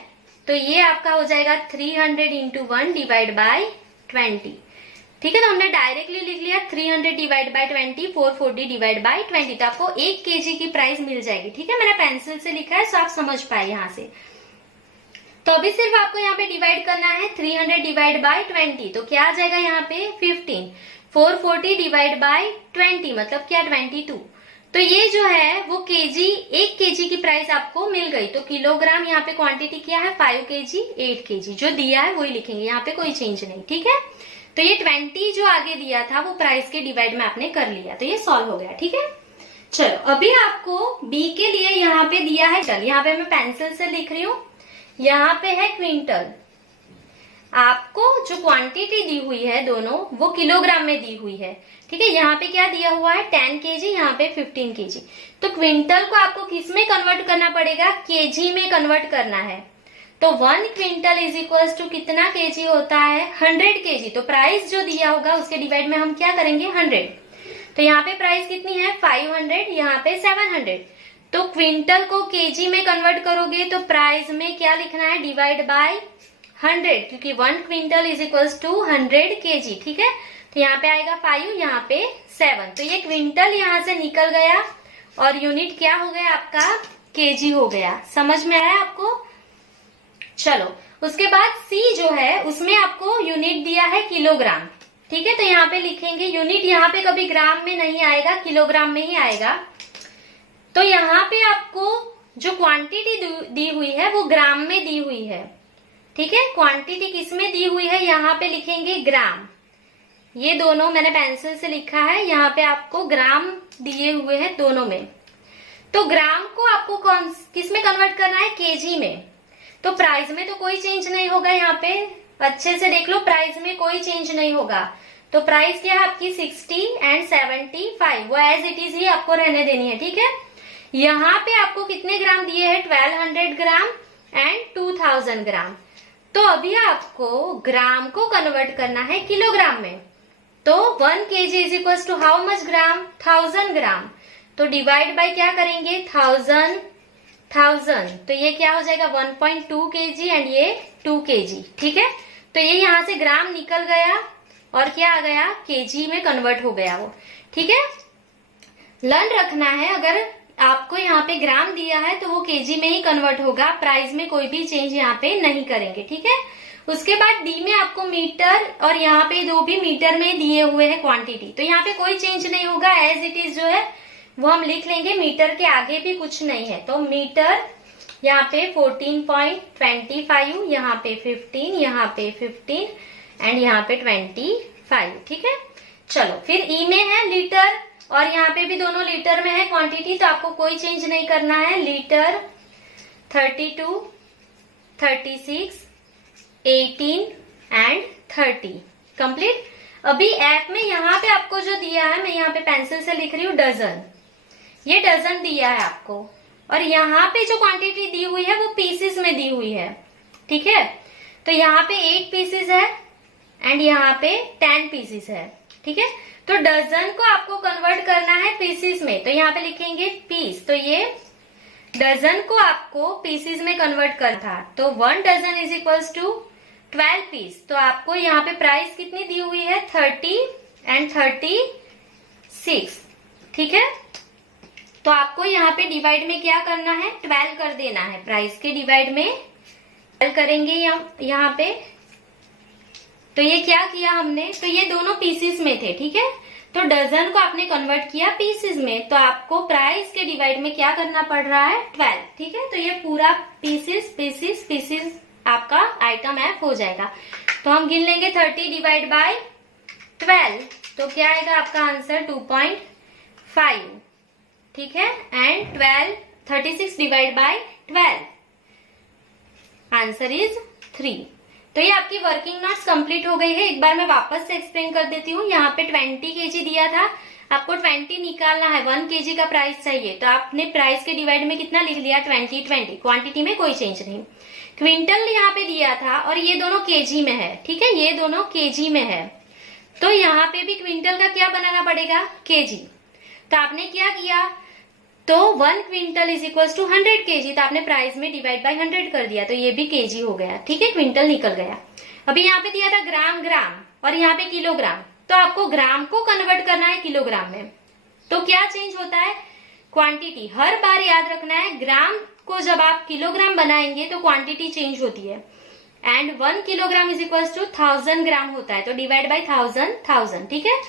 तो ये आपका हो जाएगा 300 इंटू 1 डिवाइड बाय 20, ठीक है। तो हमने डायरेक्टली लिख लिया 300 डिवाइड बाय 20, 440 डिवाइड बाय 20, तो आपको 1 kg की प्राइस मिल जाएगी, ठीक है। मैंने पेंसिल से लिखा है सो आप समझ पाए यहाँ से। तो अभी सिर्फ आपको यहाँ पे डिवाइड करना है 300 डिवाइड बाय 20, तो क्या आ जाएगा यहाँ पे 15, 440 डिवाइड बाय 20 मतलब क्या 22। तो ये जो है वो केजी, 1 kg की प्राइस आपको मिल गई। तो किलोग्राम यहाँ पे क्वांटिटी क्या है 5 kg, 8 kg, जो दिया है वही लिखेंगे, यहाँ पे कोई चेंज नहीं, ठीक है। तो ये 20 जो आगे दिया था वो प्राइस के डिवाइड में आपने कर लिया, तो ये सॉल्व हो गया, ठीक है। चलो अभी आपको बी के लिए यहाँ पे दिया है टन, यहाँ पे मैं पेंसिल से लिख रही हूँ, यहाँ पे है क्विंटल। आपको जो क्वांटिटी दी हुई है दोनों वो किलोग्राम में दी हुई है, ठीक है। यहाँ पे क्या दिया हुआ है 10 kg, यहाँ पे 15 kg। तो क्विंटल को आपको किस में कन्वर्ट करना पड़ेगा, केजी में कन्वर्ट करना है। तो 1 क्विंटल इज इक्वल टू कितना केजी होता है 100 kg। तो प्राइस जो दिया होगा उसके डिवाइड में हम क्या करेंगे 100। तो यहाँ पे प्राइस कितनी है 500, यहाँ पे 700। तो क्विंटल को केजी में कन्वर्ट करोगे तो प्राइस में क्या लिखना है डिवाइड बाय 100, क्योंकि 1 quintal is equal to 100 kg, ठीक है। तो यहाँ पे आएगा 5, यहाँ पे 7, तो ये क्विंटल यहाँ से निकल गया और यूनिट क्या हो गया आपका केजी हो गया। समझ में आया आपको। चलो उसके बाद सी जो है उसमें आपको यूनिट दिया है किलोग्राम, ठीक है। तो यहाँ पे लिखेंगे यूनिट, यहाँ पे कभी ग्राम में नहीं आएगा, किलोग्राम में ही आएगा। तो यहाँ पे आपको जो क्वांटिटी दी हुई है वो ग्राम में दी हुई है, ठीक है। क्वांटिटी किस में दी हुई है, यहाँ पे लिखेंगे ग्राम। ये दोनों मैंने पेंसिल से लिखा है, यहाँ पे आपको ग्राम दिए हुए हैं दोनों में। तो ग्राम को आपको किस में कन्वर्ट करना है केजी में। तो प्राइस में तो कोई चेंज नहीं होगा, यहाँ पे अच्छे से देख लो, प्राइस में कोई चेंज नहीं होगा। तो प्राइस क्या है आपकी 60 एंड 75, वो एज इट इज ही आपको रहने देनी है, ठीक है। यहाँ पे आपको कितने ग्राम दिए हैं 1200 ग्राम एंड 2000 ग्राम। तो अभी आपको ग्राम को कन्वर्ट करना है किलोग्राम में। तो 1 kg is equal to how much gram 1000 gram. तो डिवाइड बाय क्या करेंगे 1000, तो ये क्या हो जाएगा 1.2 kg एंड ये 2 kg, ठीक है। तो ये यहाँ से ग्राम निकल गया और क्या आ गया केजी में कन्वर्ट हो गया वो, ठीक है। लर्न रखना है, अगर आपको यहाँ पे ग्राम दिया है तो वो केजी में ही कन्वर्ट होगा, प्राइस में कोई भी चेंज यहाँ पे नहीं करेंगे, ठीक है। उसके बाद डी में आपको मीटर और यहाँ पे दो भी मीटर में दिए हुए हैं क्वांटिटी, तो यहाँ पे कोई चेंज नहीं होगा, एज इट इज जो है वो हम लिख लेंगे। मीटर के आगे भी कुछ नहीं है, तो मीटर यहाँ पे 14.25, यहाँ पे 15, यहाँ पे 15 एंड यहाँ पे 25, ठीक है। चलो फिर ई में है लीटर, और यहाँ पे भी दोनों लीटर में है क्वांटिटी, तो आपको कोई चेंज नहीं करना है। Litre 32, 36, 18 and 30 complete. अभी एफ में यहाँ पे आपको जो दिया है, मैं यहाँ पे पेंसिल से लिख रही हूँ डजन, ये डजन दिया है आपको, और यहाँ पे जो क्वांटिटी दी हुई है वो पीसेस में दी हुई है, ठीक है। तो यहाँ पे 8 पीसेस है एंड यहाँ पे 10 पीसेस है, ठीक है। तो डजन को आपको कन्वर्ट करना है पीसेस में, तो यहाँ पे लिखेंगे पीस। तो ये डजन को आपको पीसेस में कन्वर्ट करना था, तो 1 dozen is equals to 12 piece. तो आपको यहाँ पे प्राइस कितनी दी हुई है 30 एंड 36, ठीक है। तो आपको यहाँ पे डिवाइड में क्या करना है 12 कर देना है, प्राइस के डिवाइड में 12 करेंगे यहाँ पे। तो ये क्या किया हमने, तो ये दोनों पीसेस में थे, ठीक है। तो डजन को आपने कन्वर्ट किया पीसेस में, तो आपको प्राइस के डिवाइड में क्या करना पड़ रहा है 12, ठीक है। तो ये पूरा पीसेस आपका आइटम एफ हो जाएगा। तो हम गिन लेंगे 30 डिवाइड बाय 12, तो क्या आएगा आपका आंसर 2.5, ठीक है। And 36 divide by 12, answer is 3। तो ये आपकी वर्किंग नोट्स कंप्लीट हो गई है। एक बार मैं वापस से एक्सप्लेन कर देती हूँ। यहाँ पे 20 kg दिया था, आपको 20 निकालना है, 1 kg का प्राइस चाहिए, तो आपने प्राइस के डिवाइड में कितना लिख लिया, 20 20। क्वांटिटी में कोई चेंज नहीं। क्विंटल यहाँ पे दिया था और ये दोनों केजी में है, ठीक है, ये दोनों केजी में है, तो यहाँ पे भी क्विंटल का क्या बनाना पड़ेगा, केजी। तो आपने क्या किया, तो 1 quintal is equal to 100 kg, तो आपने प्राइस में डिवाइड बाय 100 कर दिया, तो ये भी केजी हो गया, ठीक है, क्विंटल निकल गया। अभी यहाँ पे दिया था ग्राम ग्राम और यहाँ पे किलोग्राम, तो आपको ग्राम को कन्वर्ट करना है किलोग्राम में। तो क्या चेंज होता है, क्वांटिटी। हर बार याद रखना है, ग्राम को जब आप किलोग्राम बनाएंगे तो क्वांटिटी चेंज होती है। And 1 kilogram is equal to 1000 gram होता है, तो डिवाइड बाय 1000, ठीक है।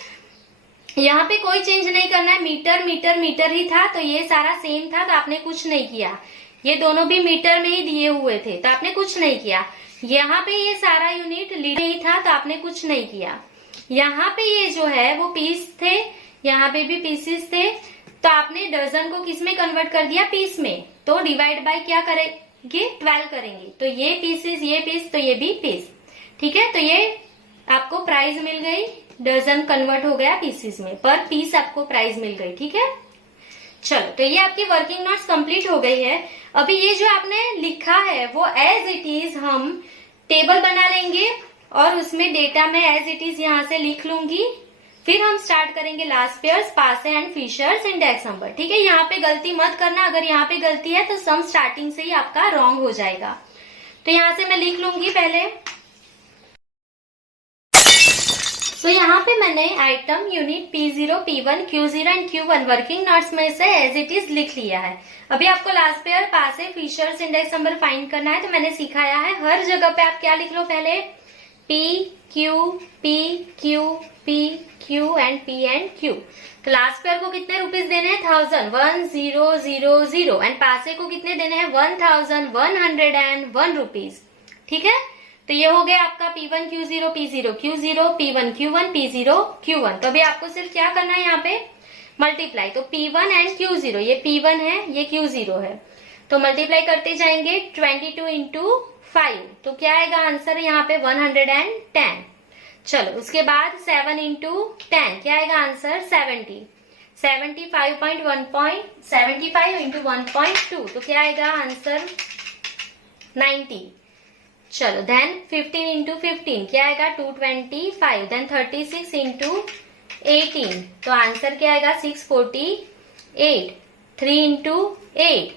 यहाँ पे कोई चेंज नहीं करना है, मीटर मीटर मीटर ही था, तो ये सारा सेम था, तो आपने कुछ नहीं किया। ये दोनों भी मीटर में ही दिए हुए थे, तो आपने कुछ नहीं किया। यहाँ पे ये सारा यूनिट लीटर ही था, तो आपने कुछ नहीं किया। यहाँ पे ये जो है वो पीस थे, यहाँ पे भी पीसेस थे, तो आपने डजन को किस में कन्वर्ट कर दिया, पीस में। तो डिवाइड बाय क्या करेंगे, 12 करेंगे, तो ये पीसेस, ये पीस, तो ये भी पीस, ठीक है। तो ये आपको प्राइस मिल गई, डजन कन्वर्ट हो गया पीसेस में, पर पीस आपको प्राइस मिल गई, ठीक है। चलो, तो ये आपकी वर्किंग नोट्स कंप्लीट हो गई है। अभी ये जो आपने लिखा है वो एज इट इज हम टेबल बना लेंगे और उसमें डेटा में एज इट इज यहाँ से लिख लूंगी। फिर हम स्टार्ट करेंगे लास्ट पेयर्स, पासे एंड फिशर्स, इंडेक्स नंबर, ठीक है। यहाँ पे गलती मत करना, अगर यहाँ पे गलती है तो सम स्टार्टिंग से ही आपका रॉन्ग हो जाएगा। तो यहाँ से मैं लिख लूंगी पहले। तो यहाँ पे मैंने item, unit P0, P1, Q0 and Q1 working notes में से एज इट इज लिख लिया है। अभी आपको लास्ट पेयर, पासे, फिशर्स, इंडेक्स नंबर फाइंड करना है, तो मैंने सिखाया है हर जगह पे आप क्या लिख लो, पहले P, Q, P, Q, P, Q and P and Q। तो लास्ट पेयर को कितने रुपीज देने हैं, 1000 एंड पासे को कितने देने हैं, 1101 रुपीज, ठीक है। तो ये हो गया आपका P1 Q0 P0 Q0, P1 Q1 P0 Q1। तो अभी आपको सिर्फ क्या करना है, यहाँ पे मल्टीप्लाई। तो P1 एंड Q0, ये P1 है, ये Q0 है, तो मल्टीप्लाई करते जाएंगे 22 इंटू 5, तो क्या आएगा आंसर यहाँ पे 110। चलो, उसके बाद 7 इंटू 10, क्या आएगा आंसर 70। 75 इंटू 1.2, तो क्या आएगा आंसर 90। चलो, देन 15 इंटू 15, क्या आएगा 225। देन 36 इंटू 18, तो आंसर क्या आएगा 648। 3 इंटू 8,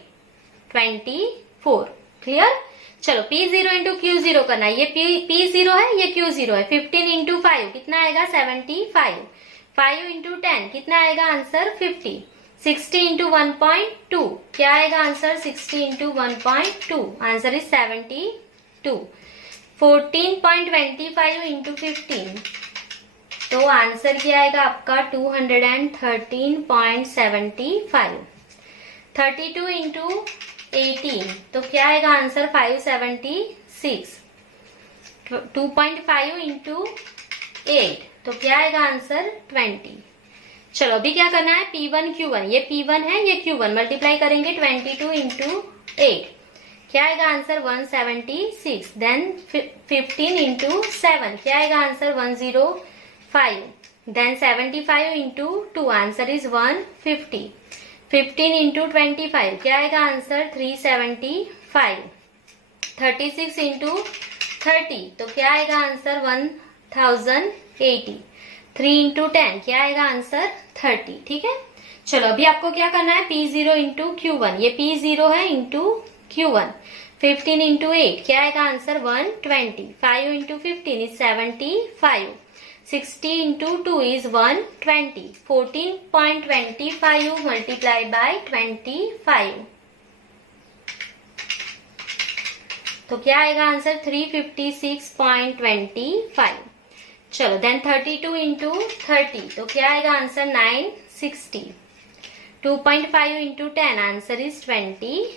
24। क्लियर। चलो, P0 इंटू Q0 करना है, ये P0 है, ये Q0 है। 15 इंटू 5 कितना आएगा 75। 5 इंटू 10 कितना आएगा आंसर 50। 60 इंटू 1.2, क्या आएगा answer 60 into 1.2, answer is 72। 14.25 into 15, तो आंसर क्या आएगा आपका 213.75। 32 इंटू 18, तो क्या आएगा आंसर 576। 2.5 इंटू 8, तो क्या आएगा आंसर 20। चलो, अभी क्या करना है, P1 Q1, ये P1 है, ये Q1, मल्टीप्लाई करेंगे 22 इंटू 8, क्या आएगा आंसर 176। देन 15 इंटू 7, क्या आएगा answer 105। Then 75 into 2, answer is 150। 15 into 25, क्या आएगा आंसर 375। 36 इंटू 30, तो क्या आएगा आंसर 1080। 3 इंटू 10, क्या आएगा आंसर 30, ठीक है। चलो, अभी आपको क्या करना है, P0 इंटू Q1, ये P0 है इंटू Q1। 15 इंटू 8, क्या आएगा answer 120। 5 into 15 is 75। 60 into 2 is 120। 14.25 multiply by 25, तो क्या आएगा आंसर 356.25। चलो, देन 32 इंटू 30, तो क्या आएगा answer 960। 2.5 into 10, answer is 25।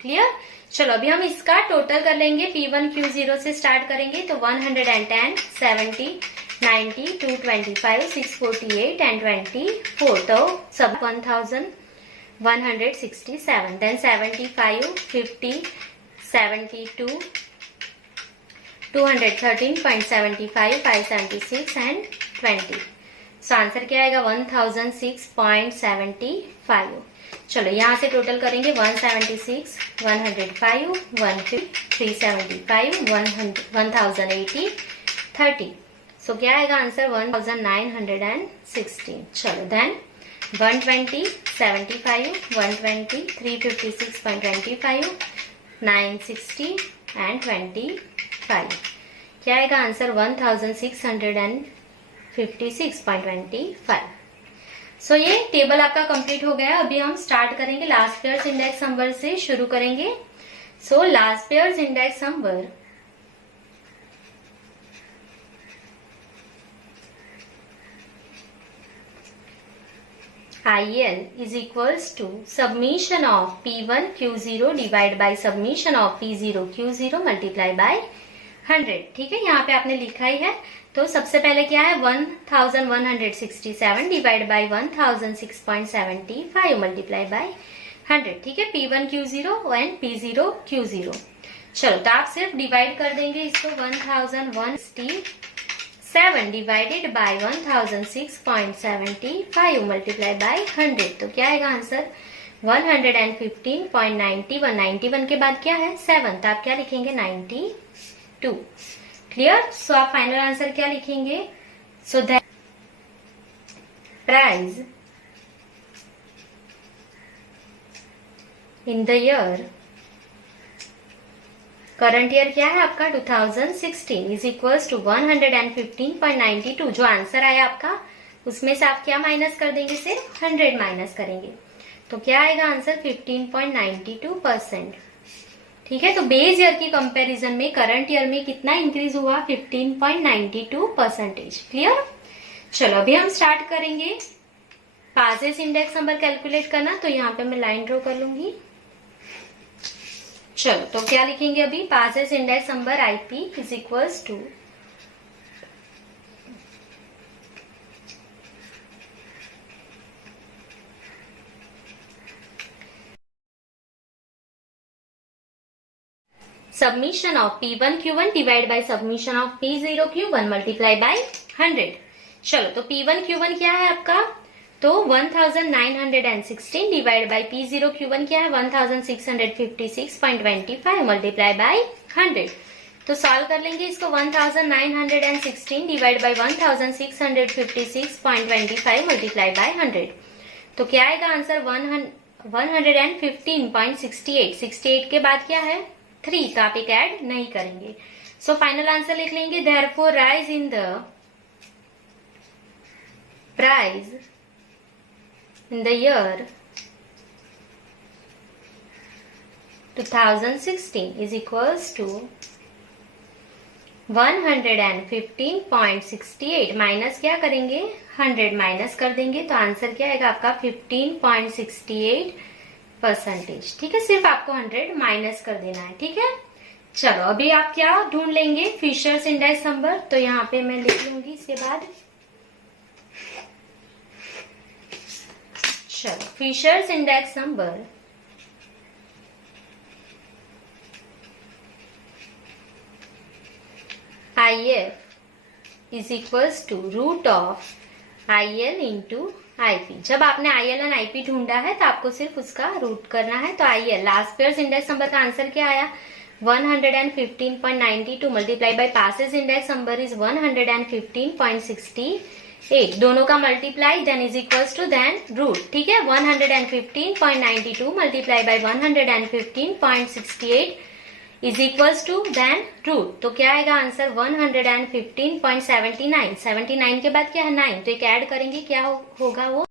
Clear. चलो, अभी हम इसका टोटल कर लेंगे। P1 Q0 से स्टार्ट करेंगे, तो 110, 70, 90, 225, 648 एंड 24, तो सब 1167। Then 75, 50, 72, 213.75, 576 and 20। सो आंसर क्या आएगा 1006.75। चलो यहाँ से टोटल करेंगे 176, 105, 150, 375, 1080, 30। सो क्या आएगा आंसर 1916। चलो देन 120, 75, 120, 356.25, 960 एंड 25। क्या आएगा आंसर 1656.25। सो ये टेबल आपका कंप्लीट हो गया। अभी हम स्टार्ट करेंगे लास्ट पेयर्स इंडेक्स नंबर से शुरू करेंगे। So last pairs index number IL is equals to summation of P1 Q0 divided by summation of P0 Q0 multiply by 100। ठीक है, यहाँ पे आपने लिखा ही है। तो सबसे पहले क्या है 1167 डिवाइड बाई 1006.75 मल्टीप्लाई बाई 100। ठीक है, P1 Q0 and P0 Q0। चलो तो आप सिर्फ डिवाइड कर देंगे इसको 1167 डिवाइडेड बाई 1006.75 मल्टीप्लाई बाई 100। तो क्या आएगा आंसर 115.91। 91 के बाद क्या है 7, तो आप क्या लिखेंगे 92। क्लियर। सो आप फाइनल आंसर क्या लिखेंगे। So that price in the year current year क्या है आपका 2016 इज इक्वल्स टू 115.92। जो आंसर आया आपका उसमें से आप क्या माइनस कर देंगे, सिर्फ 100 माइनस करेंगे। तो क्या आएगा आंसर 15.92%। ठीक है, तो बेस ईयर की कंपैरिजन में करंट ईयर में कितना इंक्रीज हुआ 15.92%। क्लियर। चलो अभी हम स्टार्ट करेंगे पासेस इंडेक्स नंबर कैलकुलेट करना। तो यहाँ पे मैं लाइन ड्रॉ कर लूंगी। चलो तो क्या लिखेंगे अभी Paasche's index number IP is equals to submission of P1 Q1 divided by submission of P0 Q1 multiply by 100। चलो तो P1 Q1 क्या है आपका, तो 1916 डिवाइड बाई P0 Q1 क्या है 1656.25 मल्टीप्लाई बाई 100। तो सॉल्व कर लेंगे इसको 1916 डिवाइड बाई 1656.25 मल्टीप्लाई बाई 100। तो क्या आएगा आंसर 115.68। 68 के बाद क्या है 3, तो आप एक ऐड नहीं करेंगे। सो फाइनल आंसर लिख लेंगे therefore rise in the price in the year 2016 is equals to 115.68 minus क्या करेंगे 100 माइनस कर देंगे। तो आंसर क्या आएगा आपका 15.68%। ठीक है, सिर्फ आपको 100 माइनस कर देना है। ठीक है, चलो अभी आप क्या ढूंढ लेंगे फिशर्स इंडेक्स नंबर। तो यहाँ पे मैं लिख लूंगी इसके बाद। चलो Fisher's index number IF is equals to root of IL into IP। जब आपने IL एंड IP ढूंढा है तो आपको सिर्फ उसका रूट करना है। तो IL Laspeyres index number का आंसर क्या आया 115.92 multiply by Paasche's index number is 115.68। दोनों का multiply then is equals to then root. ठीक है, 115.92 multiply by 115.68 is equals to then root. तो क्या आएगा आंसर 115.79। 79 के बाद क्या है 9, तो एक ऐड करेंगे क्या होगा वो।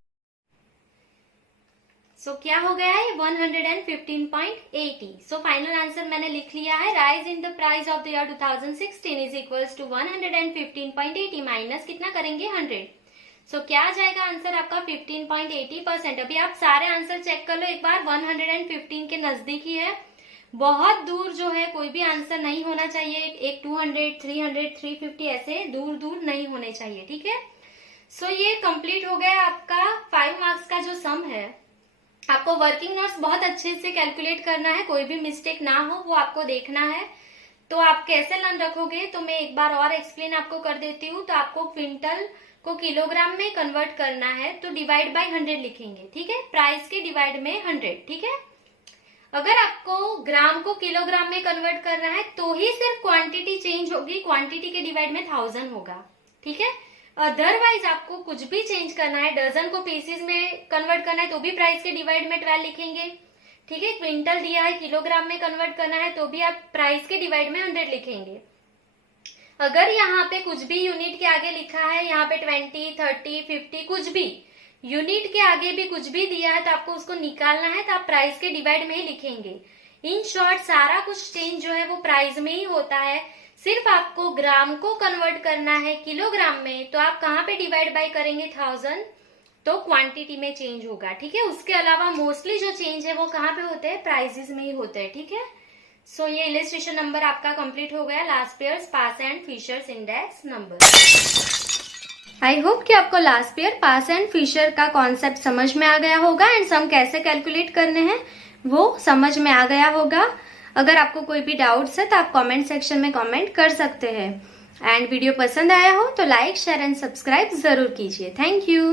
सो क्या हो गया है 115.80। सो फाइनल आंसर मैंने लिख लिया है rise in the price of the year 2016 is equals to 115.80 minus कितना करेंगे 100। सो क्या आ जाएगा आंसर आपका 15.80%। अभी आप सारे आंसर चेक कर लो एक बार, 115 के नजदीक ही है, बहुत दूर जो है कोई भी आंसर नहीं होना चाहिए। एक 200, 300, 350 ऐसे दूर दूर नहीं होने चाहिए। ठीक है, सो ये कंप्लीट हो गया आपका 5 मार्क्स का जो सम है। आपको वर्किंग नोट्स बहुत अच्छे से कैलकुलेट करना है, कोई भी मिस्टेक ना हो वो आपको देखना है। तो आप कैसे लर्न रखोगे, तो मैं एक बार और एक्सप्लेन आपको कर देती हूँ। तो आपको क्विंटल को किलोग्राम में कन्वर्ट करना है तो डिवाइड बाय 100 लिखेंगे, ठीक है, प्राइस के डिवाइड में 100, ठीक है। अगर आपको ग्राम को किलोग्राम में कन्वर्ट करना है तो ही सिर्फ क्वांटिटी चेंज होगी, क्वांटिटी के डिवाइड में 1000 होगा, ठीक है। अदरवाइज आपको कुछ भी चेंज करना है, डजन को पीसेस में कन्वर्ट करना है तो भी प्राइस के डिवाइड में 12 लिखेंगे, ठीक है। क्विंटल दिया है, किलोग्राम में कन्वर्ट करना है तो भी आप प्राइस के डिवाइड में 100 लिखेंगे। अगर यहाँ पे कुछ भी यूनिट के आगे लिखा है, यहाँ पे 20, 30, 50 कुछ भी यूनिट के आगे भी कुछ भी दिया है तो आपको उसको निकालना है, तो आप प्राइस के डिवाइड में ही लिखेंगे। इन शॉर्ट सारा कुछ चेंज जो है वो प्राइस में ही होता है। सिर्फ आपको ग्राम को कन्वर्ट करना है किलोग्राम में, तो आप कहाँ पे डिवाइड बाय करेंगे 1000, तो क्वांटिटी में चेंज होगा, ठीक है। उसके अलावा मोस्टली जो चेंज है वो कहाँ पे होते हैं, प्राइसेस में ही होते हैं, ठीक है। सो ये इलस्ट्रेशन नंबर आपका कंप्लीट हो गया, Laspeyres, Paasche and Fisher's index number. I hope कि आपको लास्पियर, पास एंड फिशर का कॉन्सेप्ट समझ में आ गया होगा एंड सम कैसे कैलकुलेट करने हैं वो समझ में आ गया होगा। अगर आपको कोई भी डाउट्स है तो आप कमेंट सेक्शन में कमेंट कर सकते हैं। एंड वीडियो पसंद आया हो तो लाइक, शेयर एंड सब्सक्राइब जरूर कीजिए। Thank you.